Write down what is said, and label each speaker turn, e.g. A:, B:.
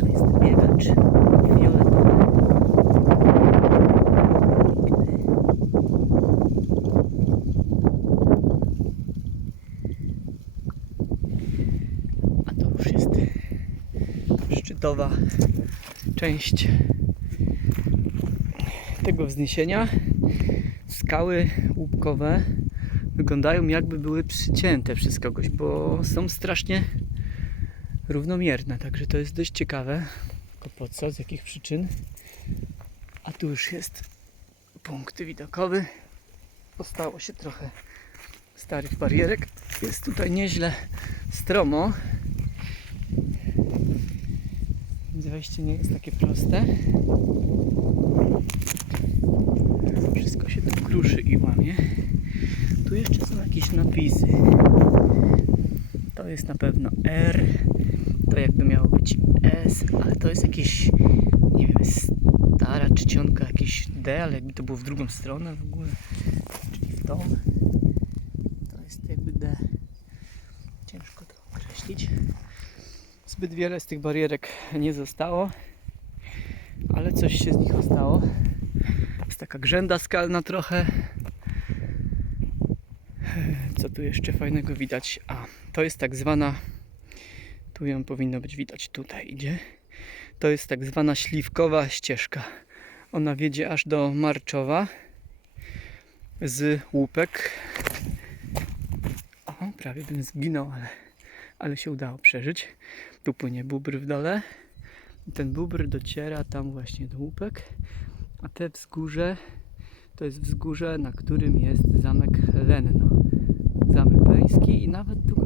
A: To jest biegacz. A to już jest szczytowa część tego wzniesienia. Skały łupkowe wyglądają jakby były przycięte przez kogoś, bo są strasznie równomierne, także to jest dość ciekawe. Tylko po co, z jakich przyczyn. A tu już jest punkt widokowy. Postało się trochę starych barierek. Jest tutaj nieźle stromo. Więc wejście nie jest takie proste. Wszystko się tu kruszy i łamie. Tu jeszcze są jakieś napisy. To jest na pewno R. To jakby miało być S, ale to jest jakieś, nie wiem, stara czcionka, jakieś D, ale jakby to było w drugą stronę w ogóle. Czyli w tą. To jest jakby D. Ciężko to określić. Zbyt wiele z tych barierek nie zostało, ale coś się z nich ostało. Jest taka grzęda skalna trochę. Co tu jeszcze fajnego widać? A, to jest tak zwana, tu ją powinno być widać, tutaj idzie. To jest tak zwana śliwkowa ścieżka. Ona wiedzie aż do Marczowa z łupek. O, prawie bym zginął, ale, ale się udało przeżyć. Tu płynie bubr w dole. Ten bubr dociera tam właśnie do łupek. A te wzgórze to jest wzgórze, na którym jest zamek Lenno. Zamek Leński i nawet tu